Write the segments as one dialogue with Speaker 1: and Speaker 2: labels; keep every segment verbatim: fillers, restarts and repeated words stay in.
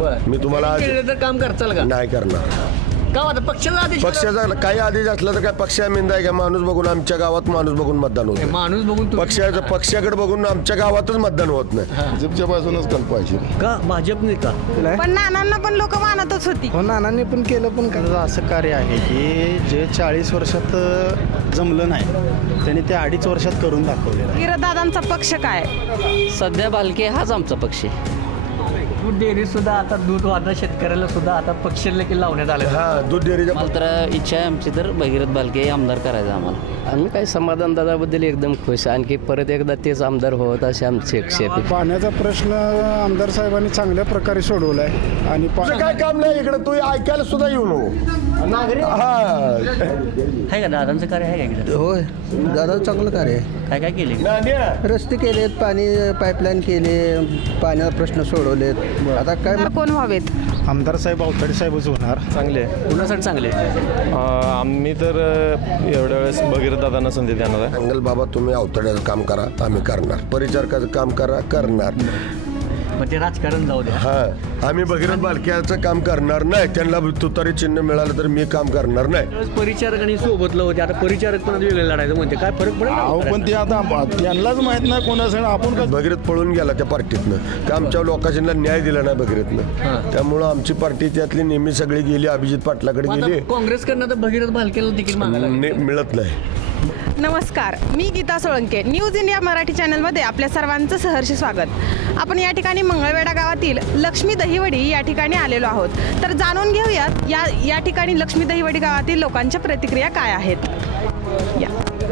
Speaker 1: मी तुम्हाला आज
Speaker 2: तर काम करचाल का?
Speaker 1: नाही करणार.
Speaker 2: का आता पक्षाचा आदेश
Speaker 1: पक्षाचा काही आदेश असला तर काय पक्षा मिंदा आहे का? माणूस बघून आमच्या गावात माणूस बघून मतदान होतं.
Speaker 2: माणूस बघून तुम्ही-
Speaker 1: पक्षाचं पक्षाकडे बघून आमच्या गावातच मतदान होत नाही.
Speaker 3: भाजपच्या बाजूनच कल पाहिजे.
Speaker 2: का भाजपने का
Speaker 4: पण नानांना पण लोक मानतच होती.
Speaker 5: हो नानांनी पण केलं पण का असं कार्य आहे की जे चाळीस वर्षात अ, जमलं नाही त्यांनी ते अडीच वर्षात करून दाखवलेलं आहे.
Speaker 4: गिरदादांचा पक्ष काय?
Speaker 6: सध्या बालके हाच आमचा पक्ष आहे.
Speaker 2: दूध डेअरी सुद्धा आता दूध वाढणं शेतकऱ्याला सुद्धा आता पक्ष देखील लावण्यात आले.
Speaker 1: हा दूध डेअरीच्या
Speaker 6: मला तर इच्छा आहे आमची तर भगीरथ बालके आमदार करायचं आम्हाला. आम्ही काही समाधान दादाबद्दल एकदम खुश, आणखी परत एकदा तेच आमदार होत असे आमची इच्छा आहे.
Speaker 5: पाण्याचा प्रश्न आमदार साहेबांनी चांगल्या प्रकारे सोडवला आहे आणि
Speaker 1: तुझं काय काम नाही इकडे, तू ऐकायला सुद्धा येऊ नको. हा
Speaker 2: आहे का दादांचं कार्य आहे का इकडे?
Speaker 7: होय दादा चांगलं कार्य आहे.
Speaker 2: काय काय केले?
Speaker 1: नाण्या.
Speaker 7: रस्ते केलेत, पाणी पाईपलाईन केले, पाण्याचा प्रश्न सोडवलेत. आता काय
Speaker 4: आमदार कोण व्हावेत?
Speaker 5: आमदार साहेब अवताडे साहेबच होणार.
Speaker 8: चांगले
Speaker 2: कुणासाठी चांगले?
Speaker 8: आम्ही तर एवढ्या वेळेस भगीरथ दादांना संधी देणार आहे.
Speaker 1: अंगल बाबा तुम्ही अवतड्याचं काम करा, आम्ही करणार. परिचारकाचं काम करा, करणार.
Speaker 2: मग ते राजकारण जाऊ द्या.
Speaker 1: हा आम्ही भगीरथ बालक्याचं काम करणार नाही. त्यांना तुतारी चिन्ह मिळालं तर मी काम करणार नाही.
Speaker 2: त्यावेळेस परिचारक आणि सोबतलं होते, आता परिचारक पण वेगळे लढायचं म्हणते. काय फरक पडेल
Speaker 5: अहो
Speaker 2: का?
Speaker 5: पण ते आता त्यांनाच माहित नाही कोणासाठी आपण का
Speaker 1: भगीरथ पळून गेला त्या पार्टीतनं का आमच्या लोकांना न्याय दिला नाही भगीरथनं. त्यामुळं आमची पार्टी त्यातली नेहमी सगळी गेली, अभिजित पाटलाकडे
Speaker 2: मग
Speaker 1: गेली,
Speaker 2: आता काँग्रेसकडनं तर भगीरथ भालकेला तिकीट मागायला लागलं.
Speaker 1: ने- मिळत नाही.
Speaker 4: नमस्कार, मी गीता सोळंके. न्यूज इंडिया मराठी चॅनलमध्ये आपल्या सर्वांचं सहर्ष स्वागत. आपण या ठिकाणी मंगळवेढा गावातील लक्ष्मी दहीवडी या ठिकाणी आलेलो आहोत. तर जाणून घेऊयात या या ठिकाणी लक्ष्मी दहीवडी गावातील लोकांच्या प्रतिक्रिया काय आहेत. या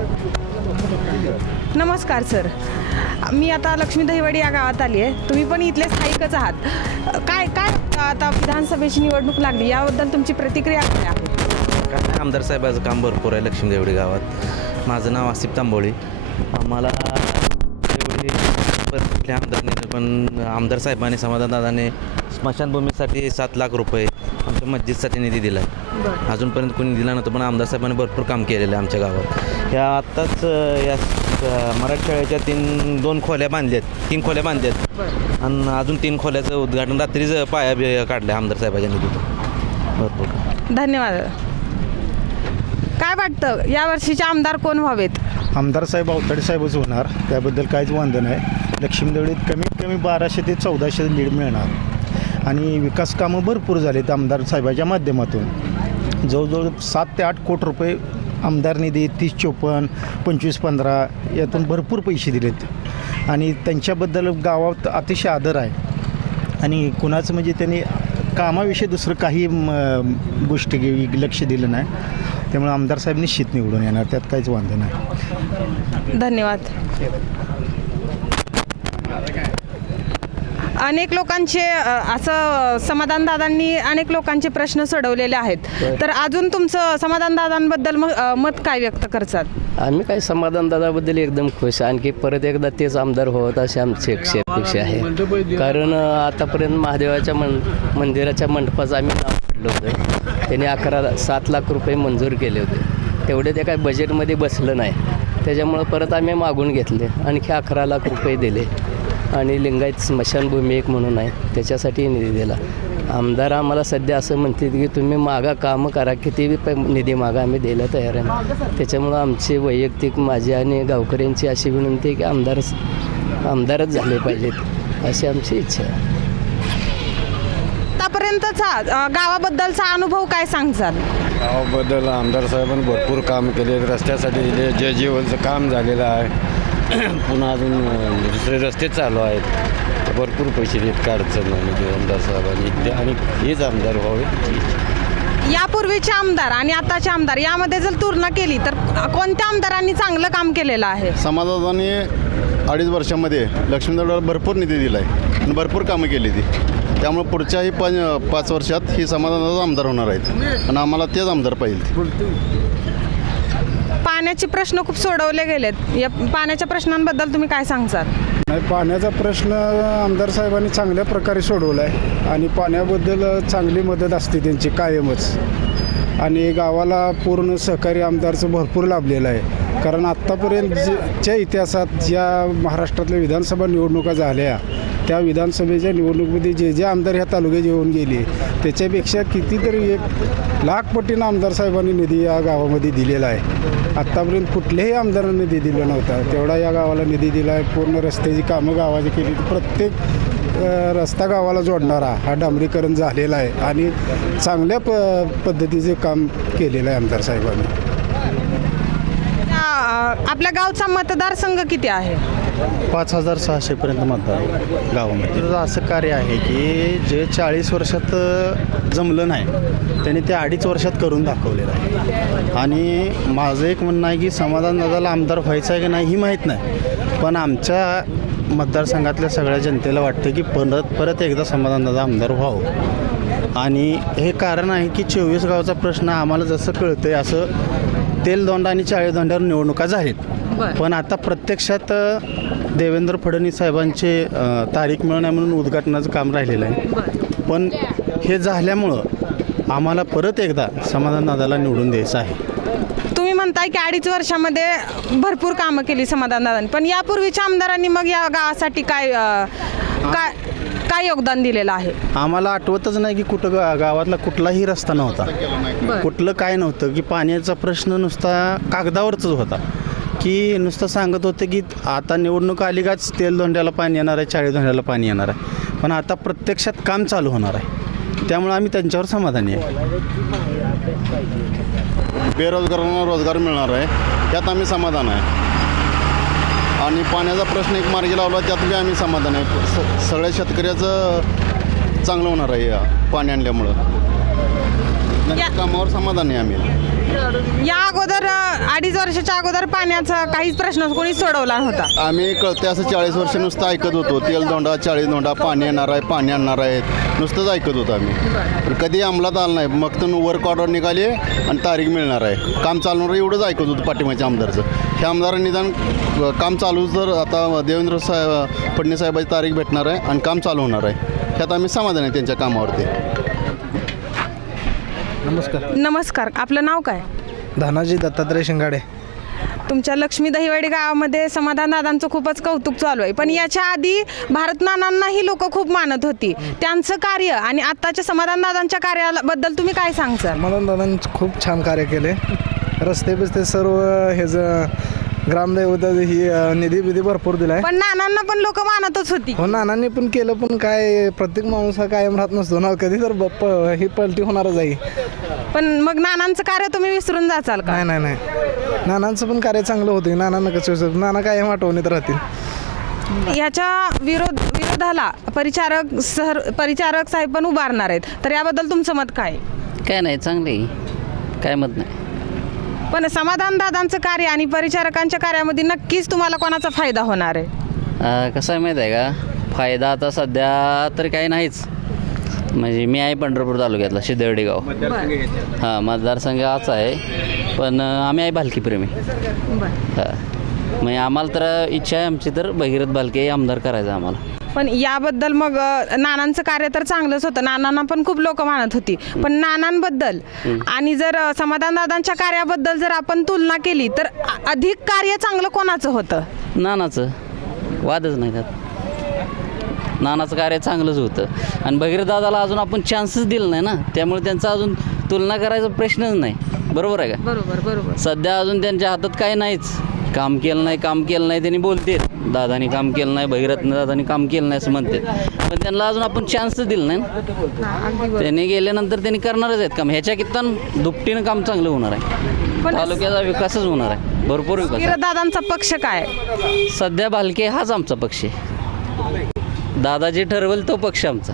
Speaker 4: नमस्कार सर, मी आता लक्ष्मी दहीवडी या गावात आली आहे. तुम्ही पण इथले स्थायिकच आहात. काय काय आता विधानसभेची निवडणूक लागली, याबद्दल तुमची प्रतिक्रिया काय आहे?
Speaker 9: काय आमदार साहेबाचं काम भरपूर आहे लक्ष्मी देवडी गावात. माझं नाव आसिफ तांबोळी. आम्हाला एवढी कुठल्या आमदारने पण आमदार साहेबांनी समाधानदादाने स्मशानभूमीसाठी सात लाख रुपये आमच्या मस्जिदसाठी निधी दिला आहे. अजूनपर्यंत कोणी दिला नव्हतं, पण आमदार साहेबांनी भरपूर काम केलेलं आहे आमच्या गावात. या आत्ताच या मराठी शाळेच्या तीन दोन खोल्या बांधल्यात, तीन खोल्या बांधल्यात आणि अजून तीन खोल्याचं उद्घाटन रात्रीच पाया बी काढलं आमदार साहेबांच्या निधीतून भरपूर.
Speaker 4: धन्यवाद. काय वाटतं या वर्षीचे आमदार कोण व्हावेत?
Speaker 5: आमदार साहेब अवताडे साहेबच होणार, त्याबद्दल काहीच वांध नाही. लक्ष्मी देवळीत कमीत कमी बाराशे ते चौदाशे लीड मिळणार आणि विकास कामं भरपूर झालीत आमदार साहेबाच्या माध्यमातून. जवळजवळ सात ते आठ कोटी रुपये आमदार निधी, तीस चोपन्न पंचवीस पंधरा यातून भरपूर पैसे दिलेत आणि त्यांच्याबद्दल गावात अतिशय आदर आहे. आणि कुणाचं म्हणजे त्यांनी कामाविषयी दुसरं काही गोष्टी लक्ष दिलं नाही. त्यामुळे आमदार साहेब निश्चित निवडून येणार, त्यात काहीच वांधं नाही.
Speaker 4: धन्यवाद. अनेक लोकांचे अ, असं समाधानदादांनी अनेक लोकांचे प्रश्न सोडवलेले आहेत. तर अजून तुमचं समाधानदादांबद्दल म- अ, मत काय व्यक्त करतात?
Speaker 6: आम्ही काही समाधान दादाबद्दल एकदम खुश, आणखी परत एकदा तेच आमदार होत असे आमची इच्छा अपेक्षा आहे. कारण अ, आतापर्यंत महादेवाच्या मन मंदिराच्या मंडपाचं आम्ही नाव काढलं होतं. त्यांनी अकरा सात लाख रुपये मंजूर केले होते. तेवढे ते काय बजेटमध्ये बसलं नाही, त्याच्यामुळं परत आम्ही मागून घेतले, आणखी अकरा लाख रुपये दिले. आणि लिंगायत स्मशानभूमी एक म्हणून आहे, त्याच्यासाठी निधी दिला. आमदार आम्हाला सध्या असं म्हणतात की तुम्ही मागा कामं करा, किती बी निधी मागा, आम्ही द्यायला तयार आहे. त्याच्यामुळं आमची वैयक्तिक माझी आणि गावकऱ्यांची अशी विनंती आहे की आमदार आमदारच झाले पाहिजेत अशी आमची इच्छा आहे.
Speaker 4: आतापर्यंतचा अ, गावाबद्दलचा अनुभव काय सांगतात?
Speaker 3: गावाबद्दल आमदार साहेबांनी भरपूर काम केले, रस्त्यासाठी दिले, जय जीवनचं काम झालेलं आहे. पुन्हा अजून दुसरे रस्ते चालू आहेत, भरपूर पैसे देत काय अडचण नाही आमदार साहेबांनी, आणि हेच आमदार व्हावे.
Speaker 4: यापूर्वीचे आमदार आणि आताचे आमदार यामध्ये जर तुलना केली तर कोणत्या आमदारांनी चांगलं काम केलेलं आहे?
Speaker 3: समाजाने अडीच वर्षामध्ये लक्ष्मी देवळीला भरपूर निधी दिला आहे आणि भरपूर कामं केली ती. त्यामुळे पुढच्याही पाच पाच वर्षात ही समाधानाचा आमदार होणार आहेत आणि आम्हाला तेच आमदार पाहिजे.
Speaker 4: पाण्याचे प्रश्न खूप सोडवले गेलेत. या पाण्याच्या प्रश्नांबद्दल तुम्ही काय सांगतात?
Speaker 5: नाही, पाण्याचा प्रश्न आमदार साहेबांनी चांगल्या प्रकारे सोडवला आहे आणि पाण्याबद्दल चांगली मदत असते त्यांची कायमच. आणि गावाला पूर्ण सहकारी आमदारचं भरपूर लाभलेलं आहे. कारण आत्तापर्यंत च्या इतिहासात ज्या महाराष्ट्रातल्या विधानसभा निवडणुका झाल्या त्या विधानसभेच्या निवडणुकीमध्ये जे जे आमदार ह्या तालुक्यात येऊन गेले त्याच्यापेक्षा कितीतरी एक लाख पटीनं आमदार साहेबांनी निधी या गावामध्ये दिलेला आहे. आत्तापर्यंत कुठल्याही आमदारांनी निधी दिला नव्हता तेवढा या गावाला निधी दिला आहे. पूर्ण रस्त्याची कामं गावाची केली, प्रत्येक अ, रस्ता गावाला जोडणारा हा डांबरीकरण झालेला आहे आणि चांगल्या प पद्धतीचे काम केलेलं आहे आमदार साहेबांनी.
Speaker 4: त्या, आपल्या गावचा मतदारसंघ किती आहे?
Speaker 5: पाच हजार सहाशेपर्यंत मतदार आहे गावामध्ये. तर असं कार्य आहे की जे चाळीस वर्षात जमलं नाही त्यांनी ते अडीच वर्षात करून दाखवलेलं आहे. आणि माझं एक म्हणणं आहे की समाधान दादाला आमदार व्हायचं आहे की नाही ही माहीत नाही, पण आमच्या मतदारसंघातल्या सगळ्या जनतेला वाटतं की परत परत एकदा समाधान दादा आमदार व्हावं. आणि हे कारण आहे की चोवीस गावचा प्रश्न आम्हाला जसं कळतं आहे असं तेलदोंडा आणि चाळीदोंड्यावर निवडणुका झालीत, पण आता प्रत्यक्षात देवेंद्र फडणवीस साहेबांचे अ, तारीख मिळवणे म्हणून उद्घाटनाचं काम राहिलेलं आहे. पण हे झाल्यामुळं आम्हाला परत एकदा समाधान दादाला निवडून द्यायचं आहे.
Speaker 4: तुम्ही म्हणताय की अडीच वर्षामध्ये भरपूर कामं केली समाधान दादांनी, पण यापूर्वीच्या आमदारांनी मग या गावासाठी काय अ, काय काय योगदान दिलेलं आहे?
Speaker 5: आम्हाला आठवतच नाही की कुठं गा गावातला कुठलाही रस्ता नव्हता, कुठलं काय नव्हतं की पाण्याचा प्रश्न नुसता कागदावरच होता की नुसतं सांगत होते की आता निवडणूक आली काच तेलदोंड्याला पाणी येणार आहे, चाळीदोंड्याला पाणी येणार आहे, पण आता प्रत्यक्षात काम चालू होणार आहे. त्यामुळे आम्ही त्यांच्यावर समाधानी आहे.
Speaker 10: बेरोजगारांना रोजगार मिळणार आहे त्यात आम्ही समाधान आहे. आणि पाण्याचा प्रश्न एक मार्गी लावला त्यात बी आम्ही समाधान आहे. स सगळ्या शेतकऱ्याचं चांगलं होणार आहे या पाणी आणल्यामुळं. त्यांच्या कामावर समाधान आहे आम्ही.
Speaker 4: या अगोदर अ, अडीच वर्षाच्या अगोदर पाण्याचा काहीच प्रश्न कोणी सोडवला नव्हता.
Speaker 10: आम्ही कळते असं चाळीस वर्ष नुसतं ऐकत होतो तेलदोंडा चाळीदोंडा पाणी येणार आहे पाणी आणणार आहेत नुसतंच ऐकत होतो आम्ही, पण कधी अंमलात आलं नाही. मग तर वर्क ऑर्डर निघाली आणि तारीख मिळणार आहे काम चालणार आहे एवढंच ऐकत होतं पाठिंबाच्या आमदारचं. हे आमदार निदान काम चालू तर आता देवेंद्र साहेब फडणवीस साहेबाची तारीख भेटणार आहे आणि काम चालू होणार आहे त्यात आम्ही समाधान आहे त्यांच्या कामावरती.
Speaker 5: नमस्कार.
Speaker 4: नमस्कार, आपलं नाव काय?
Speaker 5: धनाजी दत्तात्रय शिंगाडे.
Speaker 4: तुमच्या लक्ष्मी दहिवडी गावामध्ये समाधान दादांचं खूपच कौतुक चालू आहे, पण याच्या आधी भारत नानांनाही लोक खूप मानत होती. त्यांचं कार्य आणि आत्ताच्या समाधान दादांच्या कार्याबद्दल तुम्ही काय सांगसाल?
Speaker 5: समाधान दादांनी खूप छान कार्य केले. रस्ते बिस्ते सर्व हे ज ग्रामदैवता ही निधी बिधी भरपूर दिला आहे.
Speaker 4: पण नानांना पण लोक मानतच होती.
Speaker 5: हो नानांनी पण केलं, पण काय प्रत्येक माणूस हा कायम राहत नसतो ना, कधी तर प ही पलटी होणारच आहे.
Speaker 4: पण मग नानांचं कार्य तुम्ही विसरून जाचाल का?
Speaker 5: नाही नाही नाही नानांचं पण कार्य चांगलं होतं. नानांना कसं विसर नाना कायम आठवणीत राहतील.
Speaker 4: याच्या विरोध विरोधाला परिचारक सर परिचारक साहेब पण उभारणार आहेत, तर याबद्दल तुमचं मत काय?
Speaker 6: काय नाही, चांगली काय मत नाही.
Speaker 4: पण समाधान दादांचं कार्य आणि परिचारकांच्या कार्यामध्ये नक्कीच तुम्हाला कोणाचा फायदा होणार आहे?
Speaker 6: अं, कसं आहे माहीत आहे का, फायदा आता सध्या तरी काही नाहीच. म्हणजे मी आहे पंढरपूर तालुक्यातला शिदर्डी गाव. हां, मतदारसंघ हाच आहे, पण अं, आम्ही आहे भालकीप्रेमी. हां, म्हणजे आम्हाला तर इच्छा आहे आमची तर भगीरथ भालके आमदार करायचं आम्हाला.
Speaker 4: पण याबद्दल मग अ, नानांचं कार्य तर चांगलंच होतं, नानांना पण खूप लोक मानत होती, पण नानांबद्दल आणि जर अ, समाधानदादांच्या कार्याबद्दल जर आपण तुलना केली तर अ- अधिक कार्य चांगलं कोणाचं होतं?
Speaker 6: नानाचं वादच नाही त्यात. नानाचं कार्य चांगलंच होतं आणि भगीरथ दादाला अजून आपण चान्सच दिला नाही ना, त्यामुळे त्यांचा अजून तुलना करायचा प्रश्नच नाही. बरोबर आहे का?
Speaker 4: बरोबर बरोबर.
Speaker 6: सध्या अजून त्यांच्या हातात काही नाहीच. काम केलं नाही काम केलं नाही त्यांनी बोलते, दादानी काम केलं नाही भगीरथ दादानी काम केलं नाही असं म्हणते, पण त्यांना अजून आपण चान्सच दिला नाही ना. त्यांनी गेल्यानंतर त्यांनी करणारच आहेत काम. ह्याच्या कित्तान दुपटीनं काम चांगलं होणार आहे.
Speaker 4: पण
Speaker 6: तालुक्याचा विकासच होणार आहे, भरपूर विकास.
Speaker 4: दादांचा पक्ष काय?
Speaker 6: सध्या भालके हाच आमचा पक्ष आहे. दादा जे ठरवेल तो पक्ष आमचा.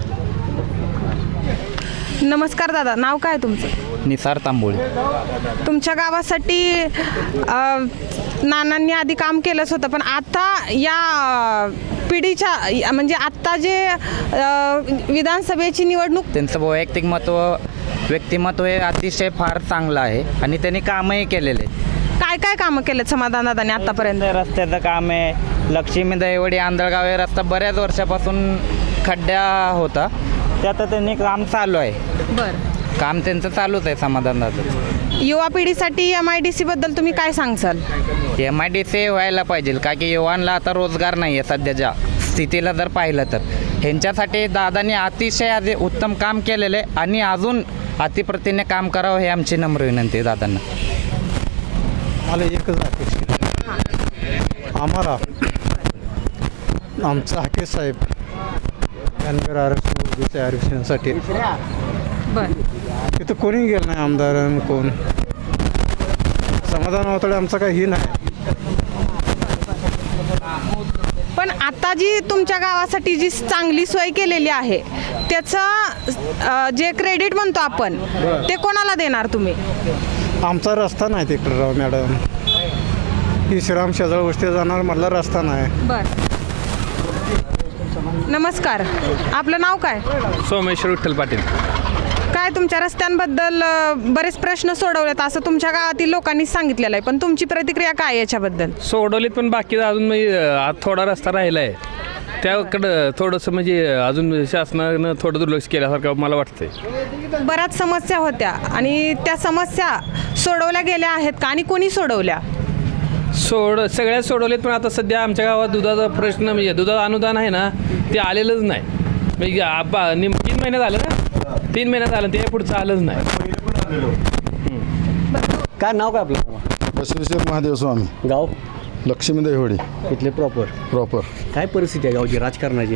Speaker 4: नमस्कार दादा, नाव काय तुमचं?
Speaker 9: निसार तांबोळी.
Speaker 4: तुमच्या गावासाठी अ, नानांनी आधी काम केलंच होतं, पण आता या पिढीच्या या- म्हणजे आत्ता जे अ, विधानसभेची निवडणूक,
Speaker 11: त्यांचं वैयक्तिक महत्त्व व्यक्तिमत्व हे अतिशय फार चांगलं आहे आणि त्यांनी कामही केलेले.
Speaker 4: काय काय कामं केलेत समाधानदादांनी आतापर्यंत?
Speaker 11: रस्त्याचं काम आहे, लक्ष्मी दहिवडी आंधळगाव हे रस्ता बऱ्याच वर्षापासून खड्डा होता, ते आता त्यांनी काम चालू आहे.
Speaker 4: बरं.
Speaker 11: काम त्यांचं चालूच आहे समाधानदाचं.
Speaker 4: युवा पिढीसाठी एम आय डी सी बद्दल तुम्ही काय सांगसाल?
Speaker 11: एम आय डी सी व्हायला पाहिजे का की युवांना आता रोजगार नाही आहे सध्याच्या स्थितीला जर पाहिलं तर. ह्यांच्यासाठी दादांनी अतिशय आधी उत्तम काम केलेले आणि अजून अतिप्रतीने काम करावं हे आमची नम्र विनंती आहे दादांना.
Speaker 5: मला एकच अपेक्षित आहे. आम्हाला आमचा हाके साहेब धनगर आरक्षण ओबीसी आरक्षणासाठी
Speaker 4: बरं.
Speaker 5: तिथं कोणी गेलं नाही आमदार आणि कोण समाधान होतं आमचं काही नाही.
Speaker 4: पण आता जी तुमच्या गावासाठी जी चांगली सोय केलेली आहे त्याचं अ, जे क्रेडिट म्हणतो आपण ते कोणाला देणार तुम्ही?
Speaker 5: आमचा रस्ता नाही तिकडं राव मॅडम. ही श्रीराम शेजाळ वस्ती जाणार मधला रस्ता नाही.
Speaker 4: बर. नमस्कार, आपलं नाव काय?
Speaker 12: सोमेश्वर विठ्ठल पाटील.
Speaker 4: काय तुमच्या रस्त्यांबद्दल अ, बरेच प्रश्न सोडवलेत असं तुमच्या गावातील लोकांनी सांगितलेलं आहे, पण तुमची प्रतिक्रिया काय आहे याच्याबद्दल?
Speaker 12: सोडवलीत पण बाकी अजून म्हणजे आत थोडा रस्ता राहिला आहे त्याकडं थोडंसं म्हणजे अजून शासनानं थोडं दुर्लक्ष केल्यासारखं मला वाटतंय.
Speaker 4: बऱ्याच समस्या होत्या आणि त्या समस्या सोडवल्या गेल्या आहेत का आणि कोणी सोडवल्या?
Speaker 12: सोड सगळ्यात सोडवलेत पण आता सध्या आमच्या गावात दुधाचा प्रश्न म्हणजे दुधाचं अनुदान आहे ना ते आलेलंच नाही. म्हणजे आपा निम तीन महिन्यात आलं ना तीन महिन्यात आलं ते पुढचं आलंच नाही.
Speaker 2: काय नाव काय आपलं?
Speaker 5: बसवेश्वर महादेव स्वामी,
Speaker 2: गाव
Speaker 5: लक्ष्मी दहिवडी,
Speaker 2: इथले प्रॉपर.
Speaker 5: प्रॉपर.
Speaker 2: काय परिस्थिती आहे गावची राजकारणाची?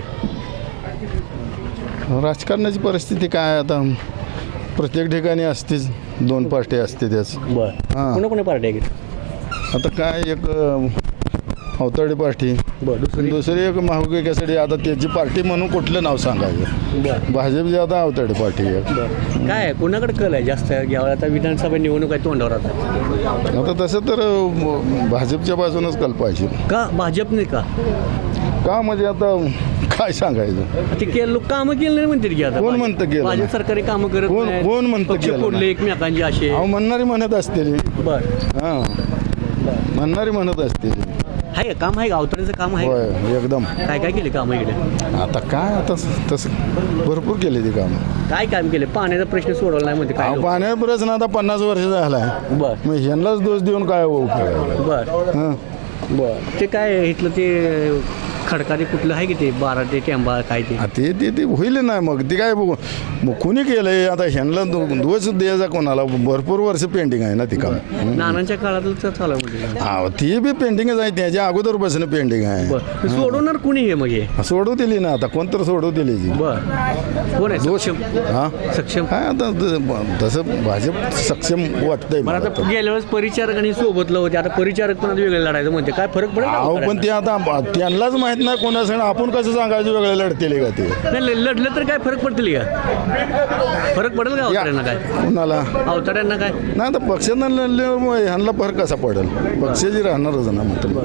Speaker 5: राजकारणाची परिस्थिती काय आता प्रत्येक ठिकाणी असतेच, दोन पार्टी असते त्याच.
Speaker 2: बरं.
Speaker 5: हां.
Speaker 2: कोणा कोणी पार्टी आहे?
Speaker 5: आता काय एक अवताडे पार्टी,
Speaker 2: बरं. दुसरी
Speaker 5: दुसरी एक महाविकासाठी. आता त्याची पार्टी म्हणून कुठलं नाव सांगायचं?
Speaker 2: बरं.
Speaker 5: भाजपची आता अवताडे पार्टी आहे.
Speaker 2: बरं. काय कोणाकडे कल आहे जास्त घ्यावं? आता विधानसभा निवडणूक आहे तोंडावर आता.
Speaker 5: आता तसं तर अं, भाजपच्या बाजूनच कल पाहिजे.
Speaker 2: का भाजपने का?
Speaker 5: का म्हणजे आता काय सांगायचं?
Speaker 2: ते केलं लोक कामं केलं नाही म्हणतात की आता.
Speaker 5: कोण म्हणतं केलं
Speaker 2: भाजप
Speaker 5: नाही?
Speaker 2: सरकारी कामं करत
Speaker 5: कोण-
Speaker 2: नाही.
Speaker 5: कोण म्हणतं
Speaker 2: पक्ष
Speaker 5: केलं
Speaker 2: फोडले
Speaker 5: नाही?
Speaker 2: एकमेकांचे असे.
Speaker 5: अहो म्हणणारी म्हणत असतील.
Speaker 2: बरं.
Speaker 5: हां, म्हणणारी म्हणत असतील.
Speaker 2: आहे का काम आहे का? अवतरणीचं काम आहे का?
Speaker 5: होय, एकदम.
Speaker 2: काय काय केले काम इकडे?
Speaker 5: आता काय आता तसं भरपूर केले ते काम.
Speaker 2: काय काम केले? पाण्याचा प्रश्न सोडवला नाही म्हणते काय लोक?
Speaker 5: पाण्या प्रश्न आता पन्नास वर्ष झालाय.
Speaker 2: बरं.
Speaker 5: मग ह्यांनाच दोष देऊन काय उपयोग आहे?
Speaker 2: बरं.
Speaker 5: हां.
Speaker 2: बरं. ते काय इथलं ते खडका ते कुठलं आहे की ते बारा ते टेंबा काय ते?
Speaker 5: आ, ते ते ते होईल नाही मग ते काय बघू मग कोणी केलंय आता ह्यांना दो- दोष द्यायचा कोणाला? भरपूर वर्ष पेंडिंग आहे ना ती काम.
Speaker 2: नानांच्या काळातलं तर चालू म्हणजे.
Speaker 5: हा ती बी पेंडिंगच आहे, त्याच्या अगोदर बसणं पेंडिंग आहे.
Speaker 2: बरं. सोडवणार कुणी हे मग हे?
Speaker 5: सोडू दिली ना आता कोणतर सोडू दिली जी.
Speaker 2: बरं. कोण आहे सक्षम?
Speaker 5: हा
Speaker 2: सक्षम.
Speaker 5: काय आता त- तसं भाजप सक्षम वाटतंय
Speaker 2: मला
Speaker 5: मला
Speaker 2: आता
Speaker 5: तर.
Speaker 2: गेल्या वेळेस परिचारक आणि सोबतलं होते, आता परिचारक पण आता वेगळे लढायचं म्हणते. काय फरक पडेल का
Speaker 5: अहो पण
Speaker 2: अवतड्यांना?
Speaker 5: ते आता त्यांनाच माहित नाही कोणासंग आपण कसं सांगायचं वेगळे लढतेले का ते?
Speaker 2: नाही ल- लढलं तर काय फरक पडतील का? फरक पडेल का अवतड्यांना? काय
Speaker 5: कोणाला
Speaker 2: अवतड्यांना काय?
Speaker 5: नाही आता पक्षांना लढल्यामुळे ह्यांना फरक कसा पडेल? पक्षाची राहणारच ना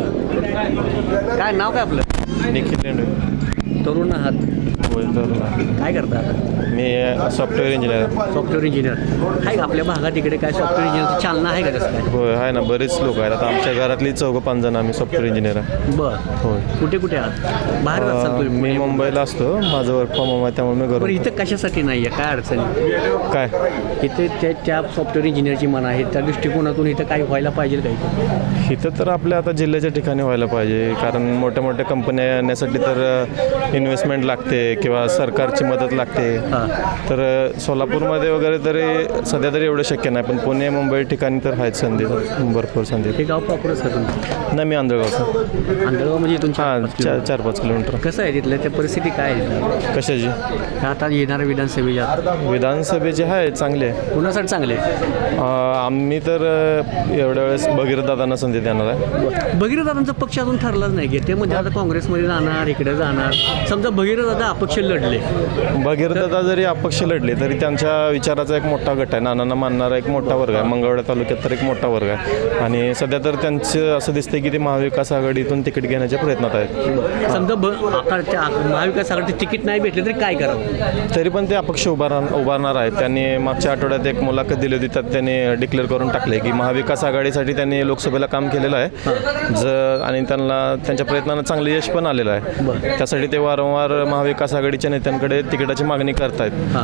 Speaker 5: मात्र.
Speaker 2: काय नाव काय आपलं?
Speaker 8: निखिल लेंडवे.
Speaker 2: तरुण आहात,
Speaker 8: होय तर
Speaker 2: काय करता आता?
Speaker 8: मी सॉफ्टवेअर इंजिनियर.
Speaker 2: सॉफ्टवेअर इंजिनियर आहे का आपल्या भागात इकडे? काय सॉफ्टवेअर इंजिनियरची चालना आहे का तसं काय?
Speaker 8: होय आहे ना, बरेच लोक आहेत. आता आमच्या घरातली चौघं पाच जण आम्ही सॉफ्टवेअर इंजिनियर आहे.
Speaker 2: बरं.
Speaker 8: होय.
Speaker 2: कुठे कुठे आहात? बाहेर असाल
Speaker 8: अं,
Speaker 2: तुम्ही?
Speaker 8: मी मुंबईला असतो, माझं वर्क फ्रॉम होम आहे त्यामुळे मी
Speaker 2: बरं.
Speaker 8: घरून.
Speaker 2: इथं कशासाठी नाही आहे? काय अडचण आहे?
Speaker 8: काय
Speaker 2: इथे त्या त्या सॉफ्टवेअर इंजिनियरची मन आहे, त्या दृष्टिकोनातून इथं काय व्हायला पाहिजे का इथं?
Speaker 8: इथं तर आपल्या आता जिल्ह्याच्या ठिकाणी व्हायला पाहिजे, कारण मोठ्या मोठ्या कंपन्या येण्यासाठी तर इन्व्हेस्टमेंट लागते किंवा सरकारची मदत लागते.
Speaker 2: हां.
Speaker 8: तर सोलापूरमध्ये वगैरे तरी सध्या तरी एवढं शक्य नाही, पण पुणे मुंबई ठिकाणी तर आहेत संधी, भरपूर संधी.
Speaker 2: हे गाव प्रॉपरच का तुमचं?
Speaker 8: नाही, मी आंधळगावचा.
Speaker 2: अंधळगाव म्हणजे इथून चार
Speaker 8: हां,
Speaker 2: पाच
Speaker 8: चार
Speaker 2: किलोमीटर.
Speaker 8: चार पाच किलोमीटर.
Speaker 2: कसं आहे तिथलं? त्या परिस्थिती काय आहे?
Speaker 8: कशाची?
Speaker 2: आता येणाऱ्या विधानसभेच्या
Speaker 8: विधानसभेचे आहे चांगले.
Speaker 2: कुणासाठी चांगले?
Speaker 8: अं, आम्ही तर अं, एवढ्या वेळेस भगीरथ दादांना संधी देणार आहे.
Speaker 2: भगीरथ दादांचा पक्ष अजून ठरलाच नाही की ते म्हणजे आता काँग्रेसमध्ये जाणार, इकडे जाणार. समजा भगीरथ दादा अपक्ष लढले,
Speaker 8: भगीरथ दादा जरी अपक्ष लढले तरी त्यांच्या विचाराचा एक मोठा गट आहे, नानांना मानणारा एक मोठा वर्ग आहे. मंगळवेढा तालुक्यात तर एक मोठा वर्ग आहे आणि सध्या तर त्यांचं असं दिसतंय की ते महाविकास आघाडीतून तिकीट घेण्याच्या प्रयत्नात आहेत.
Speaker 2: समजा ब आघाडीच्या महाविकास आघाडीचे तिकीट नाही भेटले तरी काय करावं?
Speaker 8: तरी पण ते अपक्ष उभार उभारणार आहेत. त्यांनी मागच्या आठवड्यात एक मुलाखत दिली होती, त्यात त्यांनी डिक्लेअर करून टाकले की महाविकास आघाडीसाठी त्यांनी लोकसभेला काम केलेलं आहे ज आणि त्यांना त्यांच्या प्रयत्नांना चांगलं यश पण आलेलं आहे. त्यासाठी ते वारंवार महाविकास आघाडीच्या नेत्यांकडे तिकिटाची मागणी करतायत.
Speaker 2: हां.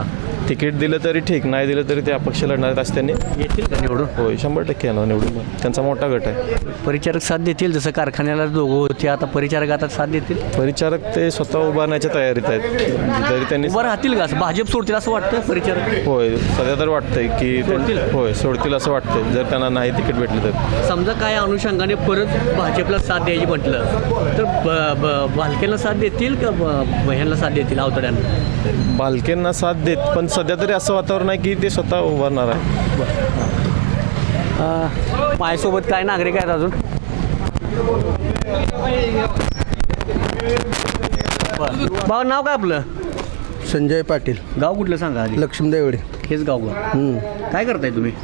Speaker 8: तिकीट दिलं तरी ठीक, नाही दिलं तरी ते अपक्ष लढणार आहेत असं त्यांनी.
Speaker 2: येतील का निवडून?
Speaker 8: होय, शंभर टक्के येणार निवडून. त्यांचा मोठा गट आहे.
Speaker 2: परिचारक साथ देतील, जसं कारखान्याला दोघं होते आता परिचारक आता साथ देतील.
Speaker 8: परिचारक ते स्वतः उभारण्याच्या तयारीत आहेत. जरी त्यांनी
Speaker 2: उभं राहतील का? असं भाजप सोडतील असं वाटतं परिचारक?
Speaker 8: होय, सध्या तर वाटतंय की ते-
Speaker 2: सोडतील?
Speaker 8: होय सोडतील असं वाटतंय, जर त्यांना नाही तिकीट भेटलं तर.
Speaker 2: समजा काय अनुषंगाने परत भाजपला साथ द्यायची म्हटलं तर ब- ब- भालकेला साथ देतील का ब- ह्यांना साथ देतील आवतड्यांना?
Speaker 8: बालकेंना साथ देत, पण सध्या तरी असं वातावरण आहे की ते स्वतः उभारणार आहे.
Speaker 2: अं, माझ्यासोबत काय नागरिक आहेत अजून? बरं. भाऊ नाव काय आपलं?
Speaker 7: संजय पाटील,
Speaker 2: गाव कुठलं सांगा आधी?
Speaker 7: लक्ष्मी देवडे.
Speaker 2: हेच गाव का? काय करताय तुम्ही?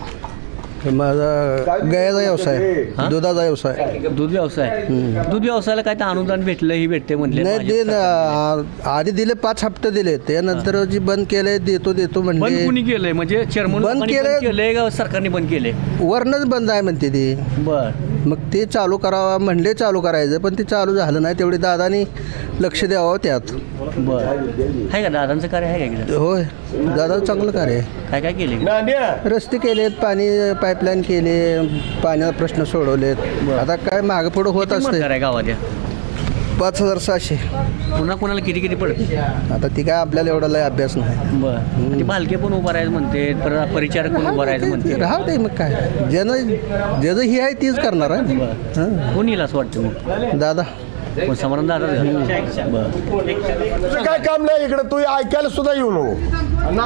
Speaker 7: माझा गायचा व्यवसाय, दुधाचा व्यवसाय.
Speaker 2: दूध व्यवसाय. दूध व्यवसायाला काय तर अनुदान भेटलं ही भेटते म्हणले
Speaker 7: नाही
Speaker 2: भाजप
Speaker 7: दे
Speaker 2: सरकार.
Speaker 7: ना, आधी दिले पाच हप्ते दिले, त्यानंतर जी बंद केले देतो देतो
Speaker 2: बंद
Speaker 7: म्हणजे
Speaker 2: कुणी केलंय? म्हणजे चेअरमन
Speaker 7: बंद
Speaker 2: बंद
Speaker 7: केलंय.
Speaker 2: केलंय का सरकारने बंद केले?
Speaker 7: वरनच बंद आहे म्हणते ती.
Speaker 2: बर
Speaker 7: मग ते चालू करावा म्हणले, चालू करायचं, पण ते चालू झालं नाही. तेवढी दादानी लक्ष द्यावं त्यात.
Speaker 2: बर आहे का दादांचं कार्य आहे का इकडं?
Speaker 7: होय, दादा चांगलं कार्य आहे.
Speaker 2: काय काय केले?
Speaker 7: रस्ते केलेत, पाणी पाईपलाईन केले, पाण्याचा प्रश्न सोडवलेत. आता काय मागं पुढं होत असते.
Speaker 2: मतदार आहे गावात या?
Speaker 7: पाच हजार सहाशे.
Speaker 2: पुन्हा कोणाला किती किती पडत?
Speaker 7: आता ती काय आपल्याला एवढा लय अभ्यास नाही.
Speaker 2: बर ते भालके पण उभं राहायचं म्हणते, परत परिचारक पण उभं राहायचं म्हणते.
Speaker 7: राहू दे मग काय, ज्यानं ज्याचं ही आहे तीच करणार आहे. हां.
Speaker 2: कोण येईल असं वाटतं मग?
Speaker 7: दादा
Speaker 2: कोण समाधान दादा? बर
Speaker 1: तुझं काय काम नाही इकडे, तू ऐकायला सुद्धा येऊ नको.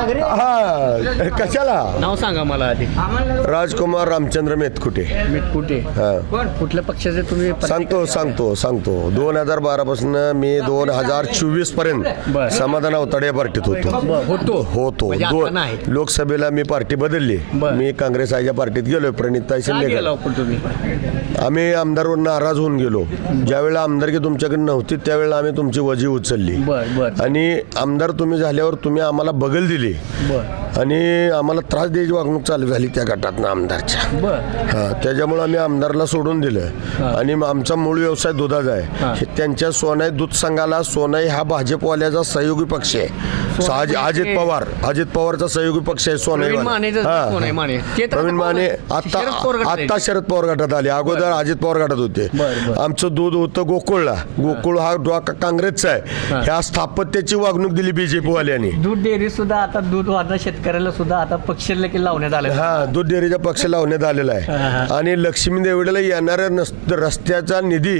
Speaker 1: हा कशाला?
Speaker 2: नाव सांगा मला आधी.
Speaker 1: राजकुमार रामचंद्र मेतकुटे.
Speaker 2: कुठे
Speaker 1: हा
Speaker 2: कुठल्या पक्षाचे तुम्ही?
Speaker 1: सांगतो सांगतो सांगतो दोन हजार बारा पासून मी दोन हजार चोवीस पर्यंत समाधान अवताडे या पार्टीत होतो
Speaker 2: होतो
Speaker 1: होतो
Speaker 2: म्हणजे आता
Speaker 1: दोन
Speaker 2: नाही.
Speaker 1: लोकसभेला मी पार्टी बदलली.
Speaker 2: बरं.
Speaker 1: मी काँग्रेस आयच्या पार्टीत गेलोय, प्रणिता
Speaker 2: काय
Speaker 1: शिंदे.
Speaker 2: केलं पण तुम्ही?
Speaker 1: आम्ही आमदारवर नाराज होऊन गेलो. ज्यावेळेला आमदारकी तुमच्याकडे नव्हती त्यावेळेला आम्ही तुमची वजी उचलली
Speaker 2: बर बर
Speaker 1: आणि आमदार तुम्ही झाल्यावर तुम्ही आम्हाला बगल दिली
Speaker 2: बर
Speaker 1: आणि आम्हाला त्रास द्यायची वागणूक चालू झाली त्या गटातनं आमदारच्या.
Speaker 2: बर
Speaker 1: हा त्याच्यामुळे आम्ही आमदारला सोडून दिलं आणि मग आमचा मूळ व्यवसाय दुधाचा आहे. हे त्यांच्या सोनाई दूध संघाला, सोनाई हा भाजपवाल्याचा सहयोगी पक्ष आहे. साज- अजित पवार अजित पवारचा सहयोगी पक्ष आहे सोनाई.
Speaker 2: प्रवीण मानेचं सोनाई माने. ते तर
Speaker 1: प्रवीण
Speaker 2: आता
Speaker 1: माने
Speaker 2: शरद
Speaker 1: आता
Speaker 2: पवार गटात
Speaker 1: आता शरद पवार गटात आले, अगोदर अजित पवार गटात होते.
Speaker 2: बरं, बरं.
Speaker 1: आमचं दूध होतं गोकुळला. गोकुळ हा डॉ- काँग्रेसचा आहे. ह्या स्थापत्याची वागणूक दिली बीजेपी वाल्यांनी.
Speaker 2: दूध डेअरी सुद्धा आता दूध वाढणं शेतकऱ्याला सुद्धा आता पक्ष लावण्यात आलं.
Speaker 1: हा दूध डेअरीचा पक्ष लावण्यात आलेला आहे आणि लक्ष्मी देवडीला येणाऱ्या नस- रस्त्याचा निधी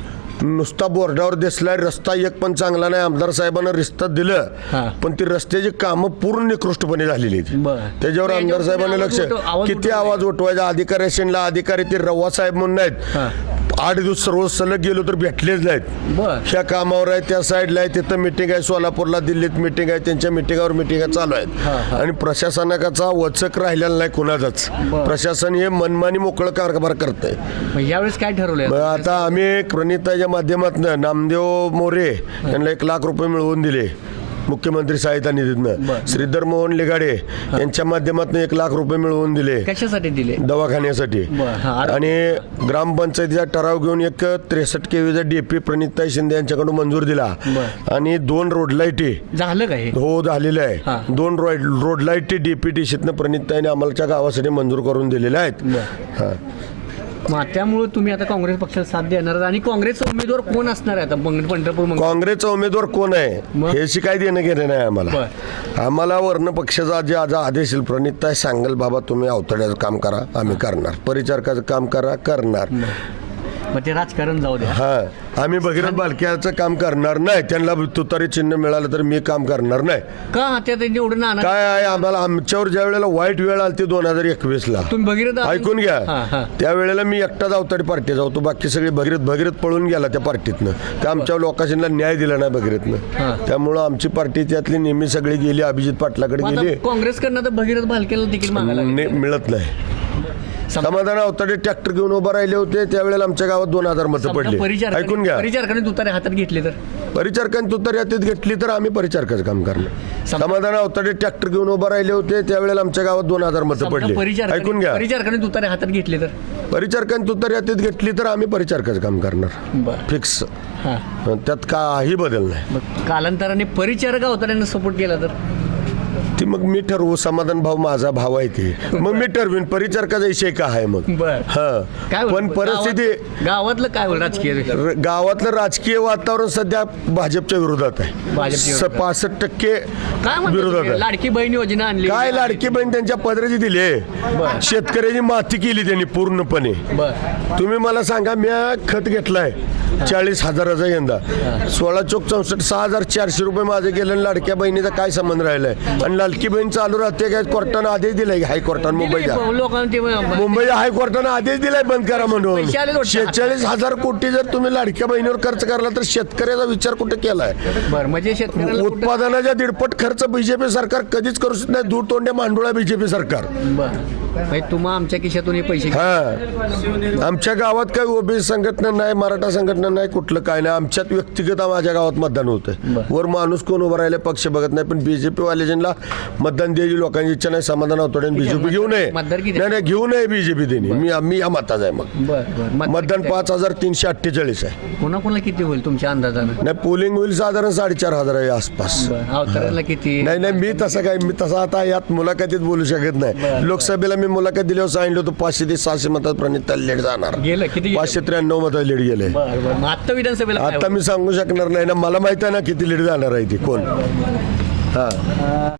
Speaker 1: नुसता बोर्डावर दिसलाय. रस्ता एक पण चांगला नाही. आमदार साहेबांना रिस्ता दिलं पण ती रस्त्याची कामं पूर्ण निकृष्टपणे झालेली आहेत.
Speaker 2: बरं.
Speaker 1: त्याच्यावर आमदार साहेबांनी लक्ष
Speaker 2: आवाज उठव- आवाज
Speaker 1: किती
Speaker 2: उठवलाय.
Speaker 1: आवाज उठवायचा. अधिकाऱ्याशीला अधिकारी ते रवा साहेब म्हणून आहेत. आठ दिवस सर्व सलग गेलो तर भेटलेच नाहीत.
Speaker 2: बर
Speaker 1: ह्या कामावर आहे, त्या साईडला आहे, तिथं मिटिंग आहे, सोलापूरला दिल्लीत मिटिंग आहे, त्यांच्या मिटिंगावर मिटिंगा चालू आहेत आणि प्रशासनाचा वचक राहिलेला नाही कुणाचाच. प्रशासन हे मनमानी मोकळं कारभार करतंय.
Speaker 2: मग यावेळेस काय ठरवलंय?
Speaker 1: मग आता आम्ही प्रणिताच्या माध्यमातून नामदेव मोरे यांना एक लाख रुपये मिळवून दिले मुख्यमंत्री सहायता निधीतनं. श्रीधर मोहन लिगाडे यांच्या माध्यमातून एक लाख रुपये मिळवून दिले
Speaker 2: कशासाठी दिले?
Speaker 1: दवाखान्यासाठी.
Speaker 2: बरं, हा.
Speaker 1: आणि ग्रामपंचायतीचा ठराव घेऊन एक त्रेसष्ट केवीचा डीपी प्रणिता शिंदे यांच्याकडून मंजूर दिला आणि दोन रोड लाईटी
Speaker 2: झालं का हे?
Speaker 1: हो झालेलं
Speaker 2: हा.
Speaker 1: आहे. दोन रोड रोड लाईटी डीपीटीशीतनं प्रणिताईने आम्हाच्या गावासाठी मंजूर करून दिलेल्या आहेत. हा
Speaker 2: मग त्यामुळे तुम्ही आता काँग्रेस पक्षाला साथ देणार आहात आणि काँग्रेसचा उमेदवार कोण असणार आहे आता पंढ- पंढरपूर मग?
Speaker 1: काँग्रेसचा उमेदवार कोण आहे
Speaker 2: मग?
Speaker 1: ह्याशी काय देणं घेणं नाही आम्हाला. आम्हाला वर्ण पक्षाचा जे आज आदेश येईल प्रणिता सांगेल बाबा तुम्ही अवतड्याचं काम करा आम्ही करणार, परिचारकाचं काम करा करणार.
Speaker 2: मग ते राजकारण जाऊ द्या.
Speaker 1: हा आम्ही भगीरथ बालक्याचं काम करणार नाही. त्यांना तुतारी चिन्ह मिळालं तर मी काम करणार नाही.
Speaker 2: का त्या निवडून आणा?
Speaker 1: काय आहे आम्हाला आमच्यावर ज्या वेळेला वाईट वेळ आली ती दोन हजार एकवीस ला
Speaker 2: तुम्ही भगीरथ
Speaker 1: ऐकून
Speaker 2: हा,
Speaker 1: घ्या.
Speaker 2: हा.
Speaker 1: त्यावेळेला मी एकटाच अवताडी पार्टीचा होतो. बाकी सगळे भगीरथ भगीरथ पळून गेला त्या पार्टीतनं. त्या आमच्या लोकांना न्याय दिला नाही भगीरथनं. त्यामुळं आमची पार्टी त्यातली नेहमी सगळी गेली अभिजित पाटलाकडे
Speaker 2: मग
Speaker 1: गेली.
Speaker 2: आता काँग्रेसकडनं तर भगीरथ भालकेला तिकीट मागायला लागलं.
Speaker 1: ने- मिळत नाही. समाधान अवताडे ट्रॅक्टर घेऊन उभा राहिले होते त्यावेळेला आमच्या गावात दोन हजार मतं पडली. ऐकून घ्या.
Speaker 2: परिचारकाने तुतारे हातात घेतले तर
Speaker 1: परिचारकांनी तुतारी हातात घेतली तर आम्ही परिचारकाचं काम करणार. समाधान अवताडे ट्रॅक्टर घेऊन उभा राहिले होते त्यावेळेला आमच्या गावात दोन हजार मतं पडली. ऐकून घ्या.
Speaker 2: परिचारकाने तुतारे हातात घेतले तर
Speaker 1: परिचारकांनी तुतारी हातात घेतली तर आम्ही परिचारकाचं काम करणार. फिक्स. त्यात काही बदल नाही.
Speaker 2: कालांतराने परिचारक अवतारांना सपोर्ट केला तर
Speaker 1: ती मग मी ठरवू. समाधान भाऊ माझा भाव आहे ते, मग मी ठरवीन परिचारकाचा विषय काय आहे मग.
Speaker 2: बर.
Speaker 1: हा
Speaker 2: काय होईल?
Speaker 1: पण परिस्थिती
Speaker 2: गावात- गावातलं काय होईल राजकीय
Speaker 1: र- गावातलं राजकीय वातावरण सध्या भाजपच्या विरोधात आहे.
Speaker 2: भाजपच्या
Speaker 1: स- पासष्ट टक्के
Speaker 2: काय म्हणतात
Speaker 1: विरोधात
Speaker 2: तुम्ही?
Speaker 1: आहे.
Speaker 2: लाडकी बहीण योजना आणली
Speaker 1: काय लाडकी बहीण त्यांच्या पदराची दिली आहे.
Speaker 2: बरं.
Speaker 1: शेतकऱ्याची माती केली त्यांनी पूर्णपणे.
Speaker 2: बर.
Speaker 1: तुम्ही मला सांगा, मी खत घेतलाय चाळीस हजाराचा यंदा, सोळा चौक चौसष्ट सहा हजार चारशे रुपये माझे गेले आणि लाडक्या बहिणीचा काय संबंध राहिलाय. आणि लाडकी बहीण चालू राहते काय, कोर्टानं आदेश दिलाय हायकोर्टानं मुंबईच्या
Speaker 2: लोकांना ते
Speaker 1: मुंबईच्या हायकोर्टानं आदेश दिलाय बंद करा म्हणून.
Speaker 2: पैसे आले वाटतं.
Speaker 1: शेहेचाळीस हजार कोटी जर तुम्ही लाडक्या बहिणीवर खर्च करला तर शेतकऱ्याचा विचार कुठे केलाय.
Speaker 2: बरं म्हणजे शेतकऱ्याला कुठं-
Speaker 1: उत्पादनाच्या दीडपट खर्च बीजेपी सरकार कधीच करू शकत नाही. दूर तोंडे मांडोळा बीजेपी सरकार.
Speaker 2: बरं म्हणजे तुम्हा आमच्या खिशातून हे पैसे
Speaker 1: हा आमच्या गावात काही ओबीसी संघटना नाही, मराठा संघटना नाही, कुठलं काय नाही. आमच्यात व्यक्तिगत माझ्या गावात मतदान होतं. वर माणूस कोण उभं राहिले पक्ष बघत नाही. पण बीजेपी वालेजनला मतदान द्यायची लोकांची इच्छा नाही. समाधान होतो बीजेपी घेऊ नये.
Speaker 2: मतदार किती?
Speaker 1: नाही नाही घेऊ नये बीजेपी त्यांनी. मी आम्ही या मताचा आहे. मग
Speaker 2: बरं बरं मतदार
Speaker 1: मतदान
Speaker 2: किती?
Speaker 1: पाच हजार तीनशे अठ्ठेचाळीस आहे.
Speaker 2: कोणा कोणाला किती होईल तुमच्या अंदाजानं?
Speaker 1: नाही पोलिंग होईल साधारण साडेचार हजार आहे आसपास.
Speaker 2: बरं. अवतराला किती?
Speaker 1: नाही नाही मी तसं काय मी तसं आता यात मुलाखतीत बोलू शकत नाही. लोकसभेला मी मुलाखत दिल्यावर सांगितलं होतं पाचशे ते सहाशे मतात प्रणित लेट जाणार.
Speaker 2: गेलं किती गेलं?
Speaker 1: पाचशे त्र्याण्णव मतात लेट गेले.
Speaker 2: बरं बरं मग आत्ता विधानसभेला काय
Speaker 1: आता मी सांगू शकणार नाही ना. मला माहिती आहे ना किती लेट जाणार आहे ती कोण. हा